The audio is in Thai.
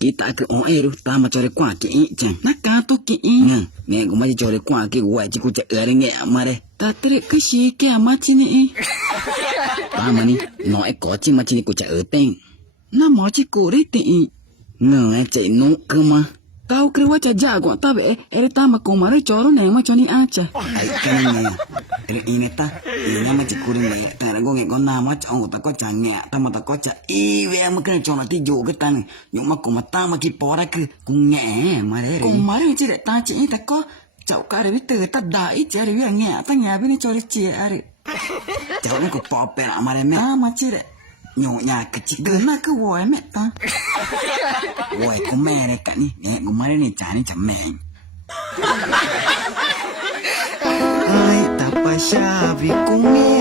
kita ke on eru ta ma chore kwa ki chen na ka to ki nge ko ma chore kwa ki wa chi ku che er nge mare ta tre ke shi ke ma chi ni ta ma ni no e ko chi ma chi ku che er ten na mo chi ku ri ti nge che no ke ma tao creoว่าจะยากกว่าตาเบเอริตามาโกมาได้จอร์แนงมาจอนี่อาจ้ะไอ้แค่นี้เอริอินตาอีนี่มาจิคุริเลยแต่ละก็เงี้ยก็น้ามาจองตะก็จะเงี้ยตามาตะก็จะอีเวมันก็จองที่อยู่ก็ตันอยู่มาโกมาตามากี่ปอได้คือกูเงี้ยมาเลยกูมาเลยจีเดตาจีแต่ก็เจ้าการวิเตอร์ตัดได้อีเจริญเงี้ยตั้งเงี้ยเป็นจอร์เจียอะไรเจ้านี่ก็ปอเป็นมาเลยแม่มาจีเดnhổ nhà cái chị gần là cứ vội mẹ ta vội có mẹ này cả đi mẹ của mấy này chả nên chẳng mẹ ai ta pa xa vì cũng nghe